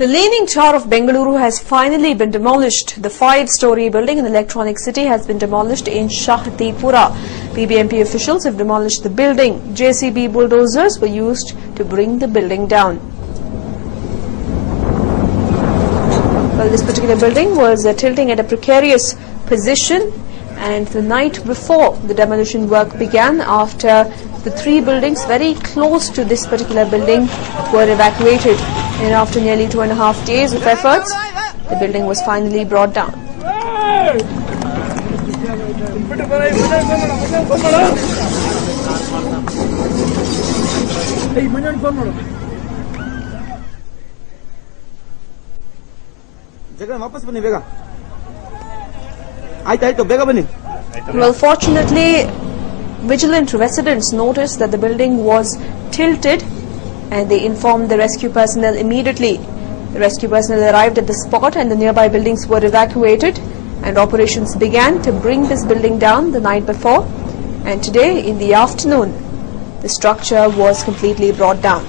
The Leaning Tower of Bangalore has finally been demolished. The 5-story building in Electronic City has been demolished in Shahtipura. BBMP officials have demolished the building. JCB bulldozers were used to bring the building down. Well, this particular building was tilting at a precarious position, and the night before the demolition work began, after the 3 buildings very close to this particular building were evacuated. And after nearly 2.5 days of efforts, the building was finally brought down. Well, fortunately, vigilant residents noticed that the building was tilted, and they informed the rescue personnel immediately. The rescue personnel arrived at the spot and the nearby buildings were evacuated, and operations began to bring this building down the night before, and today in the afternoon the structure was completely brought down.